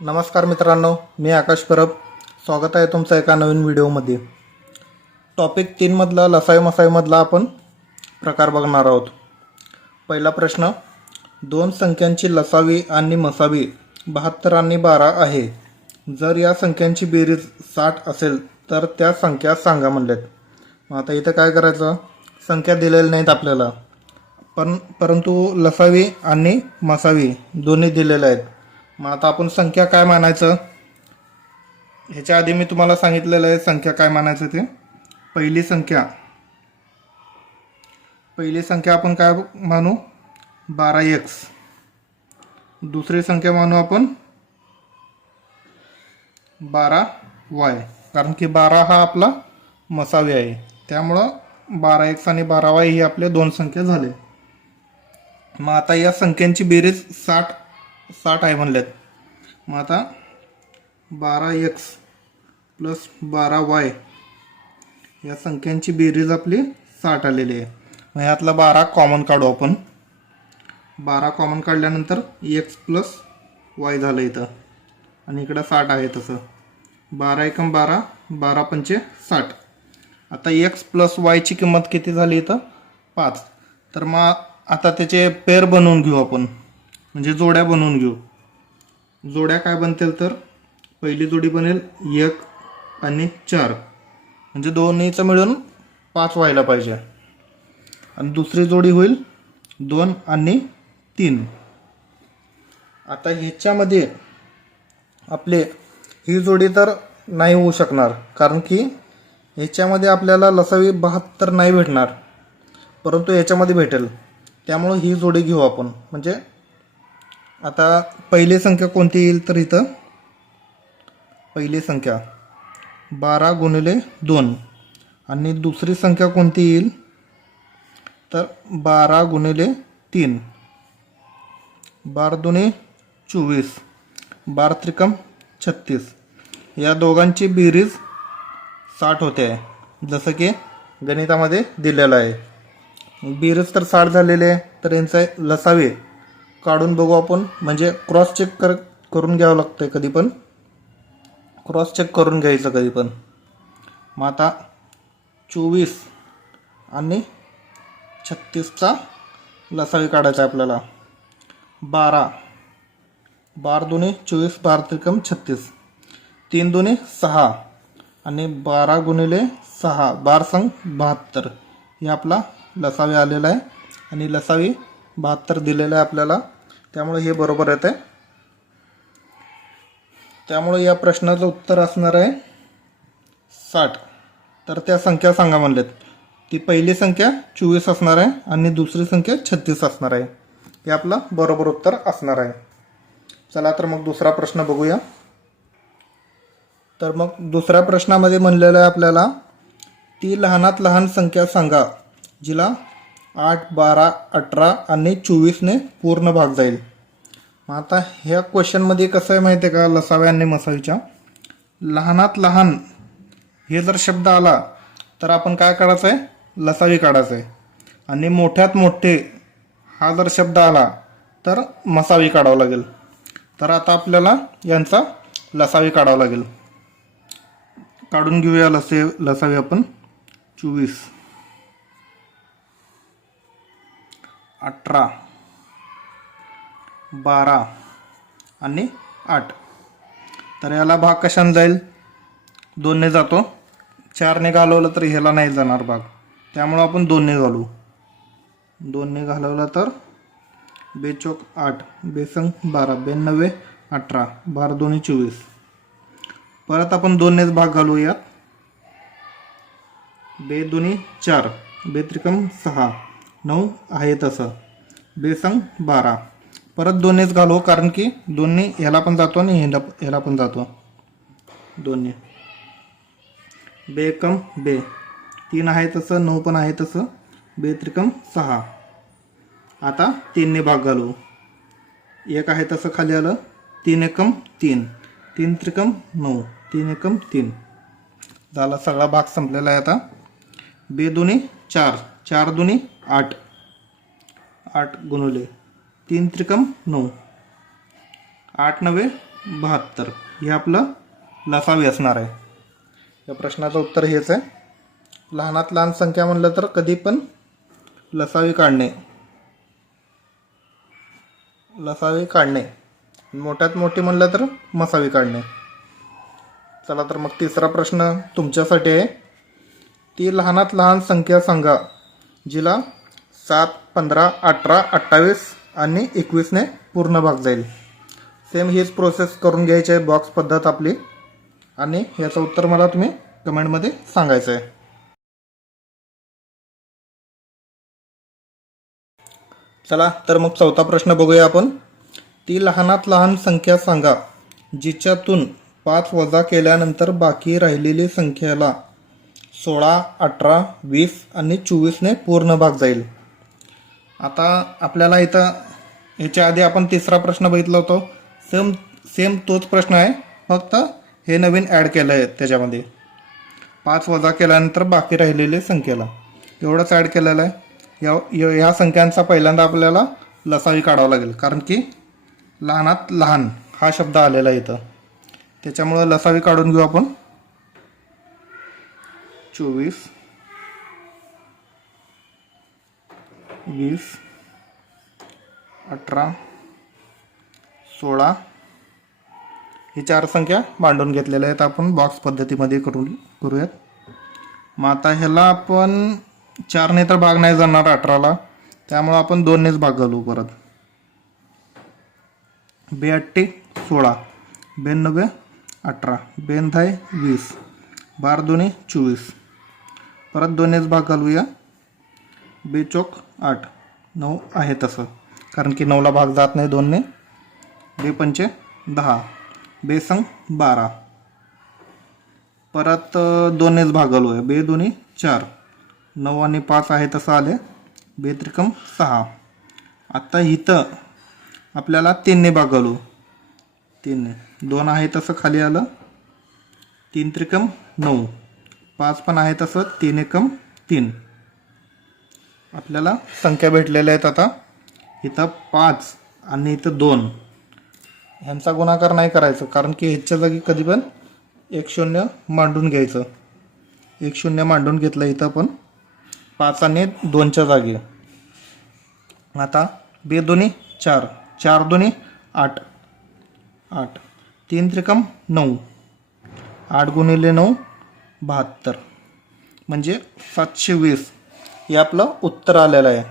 नमस्कार मित्रांनो, मी आकाश परब. स्वागत आहे तुमचं एका नवीन व्हिडिओमध्ये. टॉपिक 3 मधला लसाई मसाईमधला आपण प्रकार बघणार आहोत. पहिला प्रश्न, दोन संख्यांची लसावी आणि मसावी 72 आणि 12 आहे. जर या संख्यांची बेरीज 60 असेल तर त्या संख्या सांगा म्हणलेत. मग आता इथं काय करायचं, संख्या दिलेल्या नाहीत आपल्याला, परंतु लसावी आणि मसावी दोन्ही दिलेल्या आहेत. मग आता आपण संख्या काय मानायचं, ह्याच्या आधी मी तुम्हाला सांगितलेलं आहे संख्या काय मानायचं ते. पहिली संख्या आपण काय मानू, 12x. दुसरी संख्या मानू आपण 12y, कारण की 12 हा आपला मसावी आहे. त्यामुळं 12x आणि 12y ही आपल्या दोन संख्या झाल्या. मग आता या संख्यांची बेरीज 60 आहे म्हणल्यात. मग आता 12x प्लस 12y या संख्यांची बेरीज आपली 60 आलेली आहे. मग ह्यातला 12 कॉमन काढू आपण. 12 कॉमन काढल्यानंतर x प्लस y झालं इथं, आणि इकडं 60 आहे तसं. 12 एकम 12, 12 पंचे 60. आता x प्लस y ची किंमत किती झाली इथं, 5. तर मग आता त्याचे पेर बनवून घेऊ आपण, म्हणजे जोड्या बनवून घेऊ. जोड्या काय बनतील तर पहिली जोडी बनेल 1 आणि 4, म्हणजे दोन्हीचं मिळून 5 व्हायला पाहिजे. आणि दुसरी जोडी होईल 2 आणि 3. आता ह्याच्यामध्ये आपले ही जोडी तर नाही होऊ शकणार, कारण की ह्याच्यामध्ये आपल्याला लसावी 72 नाही भेटणार, परंतु ह्याच्यामध्ये भेटेल. त्यामुळं ही जोडी घेऊ आपण. म्हणजे आता पहिली संख्या कोणती येईल तर इथं पहिली संख्या 12 गुणिले 2, आणि दुसरी संख्या कोणती येईल तर 12 गुणिले 3. 12 दुणे 24, 12 त्रिकम 36. या दोघांची बेरीज 60 होते आहे, जसं की गणितामध्ये दिलेलं आहे. बेरीज तर 60 झालेले आहे, तर यांचा लसावी काढून बघू आपण. म्हणजे क्रॉस चेक करून घ्यावं लागतं, कधी पण क्रॉस चेक करून घ्यायचं कधी पण. मग आता 24 आणि 36चा लसावी काढायचा आहे आपल्याला. 12 दुणे 24, 12 त्रिकम 36, 3 दुणे 6, आणि 12 गुणिले 6, 12 संग 72. हे आपला लसावी आलेला आहे, आणि लसावी 72 दिलेला आहे आपल्याला. त्यामुळे हे बरोबर येते. त्यामुळे या प्रश्नाचं उत्तर असणार आहे 60. तर त्या संख्या सांगा म्हणलेत. ती पहिली संख्या 24 असणार आहे, आणि दुसरी संख्या 36 असणार आहे. हे आपलं बरोबर उत्तर असणार आहे. चला तर मग दुसरा प्रश्न बघूया. तर मग दुसऱ्या प्रश्नामध्ये म्हणलेलं आहे आपल्याला, ती लहानात लहान संख्या सांगा जिला 8, 12, 18 आणि 24ने पूर्ण भाग जाईल. मग आता ह्या क्वेश्चनमध्ये कसं आहे माहिती आहे का, लसाव्या आणि मसावीच्या लहानात लहान हे जर शब्द आला तर आपण काय काढायचं आहे, लसावी काढायचं आहे. आणि मोठ्यात मोठे हा जर शब्द आला तर मसावी काढावं लागेल. तर आता आपल्याला यांचा लसावी काढावं लागेल. काढून घेऊया लसावी आपण. 24, 18, 12 आणि 8. तर याला भाग कशाने जाईल, 2ने जातो. 4ने घालवलं तर ह्याला नाही जाणार भाग, त्यामुळं आपण 2ने घालू. 2ने घालवलं तर 2 चौक 8, 2 संग 12, 2 नव्वे 18, 12 दोन्ही 24. परत आपण 2नेच भाग घालूयात. 2 दुनी 4, 2 त्रिकम 6, 9 आहे तसं. 2 संग 12. परत 2नेच घालू, कारण की 2ने ह्याला पण जातो आणि ह्याला पण जातो. 2ने 2 एकम 2, 3 आहे तसं, 9 पण आहे तसं. 2 त्रिकम 6. आता 3ने भाग घालू. 1 आहे तसं खाली आलं. 3 एकम 3, 3 त्रिकम 9, 3 एकम 3. झाला, सगळा भाग संपलेला आहे. आता 2 दुनी 4, 4 दुनी 8, 8 गुणुले 3 त्रिकम 9, 8 नव्वे 72 हे आपलं लसावी असणार आहे. या प्रश्नाचं उत्तर हेच आहे. लहानात लहान संख्या म्हणलं तर कधी पण लसावी काढणे, मोठ्यात मोठी म्हणलं तर मसावी काढणे. चला तर मग तिसरा प्रश्न तुमच्यासाठी आहे. ती लहानात लहान संख्या सांगा जिला 7, 15, 18, 28 आणि 21ने पूर्ण भाग जाईल. सेम हीच प्रोसेस करून घ्यायची आहे, बॉक्स पद्धत आपली. आणि याचं उत्तर मला तुम्ही कमेंटमध्ये सांगायचं आहे. चला तर मग चौथा प्रश्न बघूया आपण. ती लहानात लहान संख्या सांगा जिच्यातून 5 वजा केल्यानंतर बाकी राहिलेली संख्येला 16, 18, 20 आणि 24ने पूर्ण भाग जाईल. आता आपल्याला इथं ह्याच्या आधी आपण तिसरा प्रश्न बघितला होता. सेम तोच प्रश्न आहे, फक्त हे नवीन ॲड केलं आहे त्याच्यामध्ये. 5 वजा केल्यानंतर बाकी राहिलेली संख्येला एवढंच ॲड केलेलं आहे. ह्या संख्यांचा पहिल्यांदा आपल्याला लसावी काढावा लागेल, कारण की लहानात लहान हा शब्द आलेला आहे इथं. त्याच्यामुळं लसावी काढून घेऊ आपण. 24, 20, 18, 16 ही 4 संख्या मांडून घेतलेल्या आहेत आपण बॉक्स पद्धतीमध्ये करूयात. मग आता ह्याला आपण 4ने तर भाग नाही जाणार 18ला, त्यामुळं आपण 2नेच भाग घालू परत. 2 16, 92 18, 2 20, 12 2 24. परत 2नेच भाग घालूया. 2 चौक 8, 9 आहे तसं, कारण की 9ला भाग जात नाही 2ने. 2 पंचे 10, 2 संग 12. परत 2नेच भाग घालूया. 2 2 4, 9 आणि 5 आहे तसं आले. 2 त्रिकम 6. आता इथं आपल्याला 3ने भाग घालू. 3ने 2 आहे तसं खाली आलं. 3 त्रिकम 9, 5 पण आहे तसं. 3 एकम 3. आपल्याला संख्या भेटलेल्या आहेत. आता इथं 5 आणि इथं 2 ह्यांचा गुणाकार नाही करायचं, कारण की ह्याच्या जागी कधी पण 1 0 मांडून घ्यायचं. 1 0 मांडून घेतलं इथं पण 5 आणि 2च्या जागी. आता 2 2 4, 4 2 8, 8, 3 त्रिकम 9, 8 गुणिले 9 72, म्हणजे 720 हे आपलं उत्तर आलेलं आहे.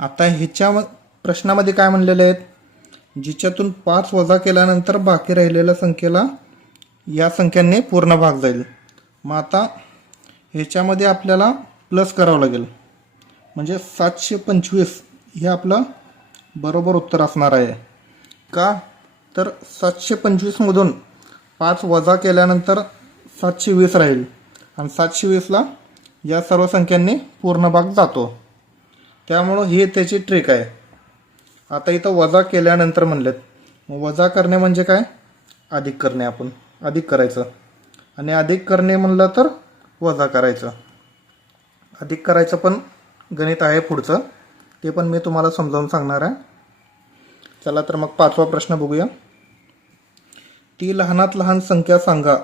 आता ह्याच्या प्रश्नामध्ये काय म्हणलेले आहेत, जिच्यातून 5 वजा केल्यानंतर बाकी राहिलेल्या संख्येला या संख्यांनी पूर्ण भाग जाईल. मग आता ह्याच्यामध्ये आपल्याला प्लस करावं लागेल, म्हणजे 725 हे आपलं बरोबर उत्तर असणार आहे. का तर 725मधून 5 वजा केल्यानंतर 720 राहील, आणि 720ला या सर्व संख्यांनी पूर्ण भाग जातो. त्यामुळं ही त्याची ट्रिक आहे. आता इथं वजा केल्यानंतर म्हणलेत, वजा करणे म्हणजे काय, अधिक करणे. आपण अधिक करायचं, आणि अधिक करणे म्हणलं तर वजा करायचं. अधिक करायचं पण गणित आहे पुढचं, ते पण मी तुम्हाला समजावून सांगणार आहे. चला तर मग 5वा प्रश्न बघूया. ती लहानात लहान संख्या सांगा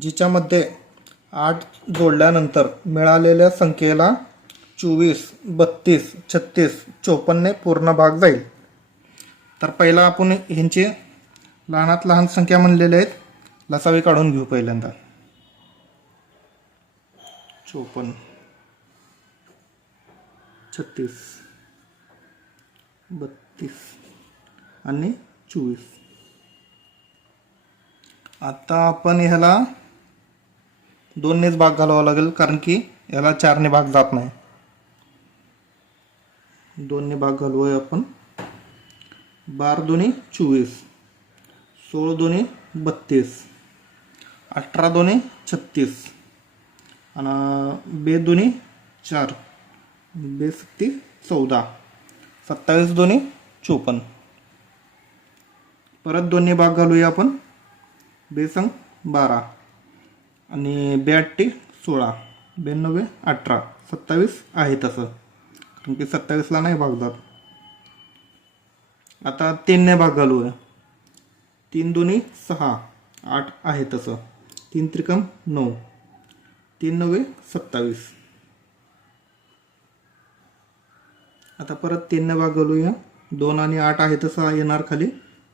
जिच्यामध्ये 8 जोडल्यानंतर मिळालेल्या संख्येला 24, 32, 36, 54ने पूर्ण भाग जाईल. तर पहिला आपण ह्यांची लहानात लहान संख्या म्हणलेले आहेत, लसावी काढून घेऊ पहिल्यांदा. 54, 36, 32 आणि 24. आता आपण ह्याला 2नेच भाग घालावा लागेल, कारण की ह्याला 4ने भाग जात नाही. 2ने भाग घालूया आपण. 12 2 24, 16 2 32, 18 2 36, आणि 2 2 4, 2 7 14, 27 2 54. परत 2ने भाग घालूया आपण. 2 संग 12 आणि 2 8 16, 2 9 18, 27 आहे तसं, कारण की 27ला नाही भाग जात. आता 3ने भाग घालूया. 3 दुनी 6, 8 आहे तसं. 3 त्रिकम 9, 3 नवे 27. आता परत 3 ने भाग घालूया. 2 आणि 8 आहे तसं येणार खाली.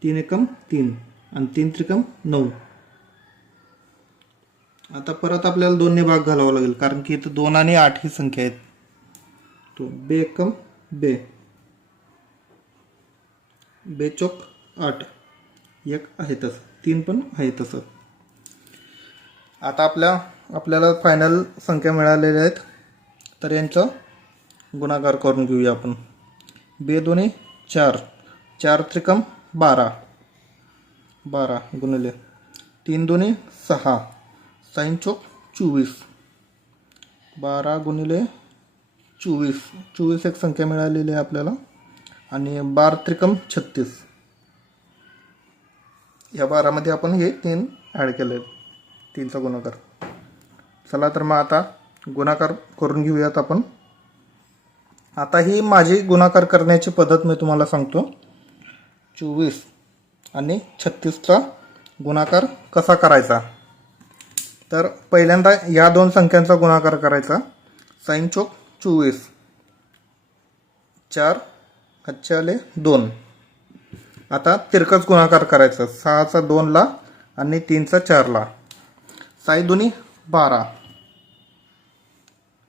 3 एकम 3 आणि 3 त्रिकम 9. आता परत आपल्याला 2 ने भाग घालावा लागेल कारण की इथं 2 आणि 8 ही संख्या आहेत. तो बे एकम बे, बे चौक 8, 1 आहे तसं, 3 पण आहे तसं. आता आपल्याला फायनल संख्या मिळालेल्या आहेत. तर यांचं गुणाकार करून घेऊया आपण. बे दोन्ही 4, 4 त्रिकम 12, 12 गुणिले 3 दुनी 6, 6 चौक 24, 12 गुणिले 24, 24 एक संख्या मिळालेली आहे आपल्याला. आणि 12 त्रिकम 36. या 12मध्ये आपण हे 3 ॲड केले, 3चा गुणाकार. चला तर मग आता गुणाकार करून घेऊयात आपण. आता ही माझी गुणाकार करण्याची पद्धत मी तुम्हाला सांगतो. 24 आणि 36चा गुणाकार कसा करायचा. तर पहिल्यांदा या दोन संख्यांचा गुणाकार करायचा. 6 चौक 24, 4 कच्चे आले 2. आता तिरकस गुणाकार करायचा. 6चा 2ला आणि 3चा 4ला. 6 दुनी 12,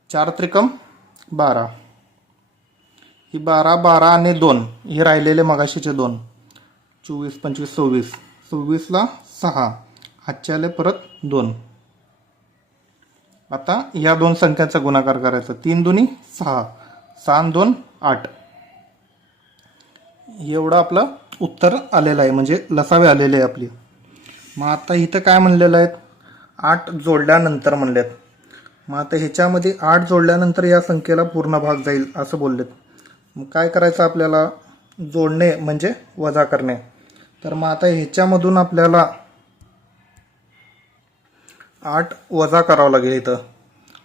4 त्रिकम 12. ही 12, 12 आणि 2 हे राहिलेले मगाशीचे 2. 24, 25, 26. 26ला 6, हातचे आले परत 2. आता या दोन संख्यांचा गुणाकार करायचा. 3 दुनी 6, 6 आणि 2 8. एवढं आपलं उत्तर आलेलं आहे, म्हणजे लसावे आलेले आहे आपली. मग आता इथं काय म्हणलेलं आहे, 8 जोडल्यानंतर म्हणलेत. मग आता ह्याच्यामध्ये 8 जोडल्यानंतर या संख्येला पूर्ण भाग जाईल असं बोललेत. मग काय करायचं आपल्याला, जोडणे म्हणजे वजा करणे. तर मग आता ह्याच्यामधून आपल्याला 8 वजा करावं लागेल. इथं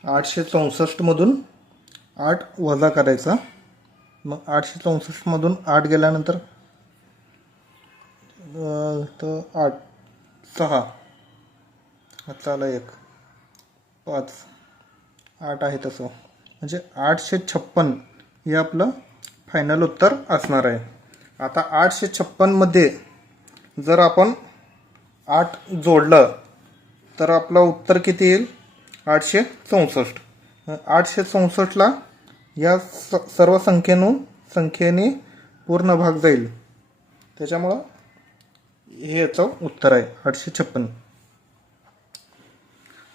864 मधून 8 वजा करायचा. मग 864 मधून 8 गेल्यानंतर तर 8, 6 हाताला 1, 5, 8 आहे तसं, म्हणजे 856 हे आपलं फायनल उत्तर असणार आहे. आता 856 मध्ये जर आपण 8 जोडलं तर आपलं उत्तर किती येईल, 864. 864ला या सर्व संख्येने पूर्ण भाग जाईल. त्याच्यामुळं हे याचं उत्तर आहे 856.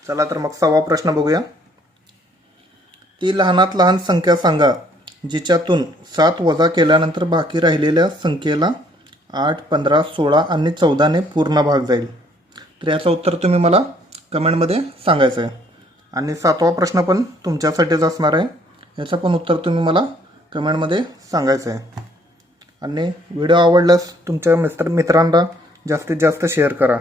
चला तर मग 6वा प्रश्न बघूया. ती लहानात लहान संख्या सांगा जिच्यातून 7 वजा केल्यानंतर बाकी राहिलेल्या संख्येला 8, 15, 16 आणि 14ने पूर्ण भाग जाईल. तर याचं उत्तर तुम्ही मला कमेंटमध्ये सांगायचं आहे. आणि 7वा प्रश्न पण तुमच्यासाठीच असणार आहे. याचं पण उत्तर तुम्ही मला कमेंटमध्ये सांगायचं आहे. आणि व्हिडिओ आवडल्यास तुमच्या मित्रांना जास्तीत जास्त शेअर करा.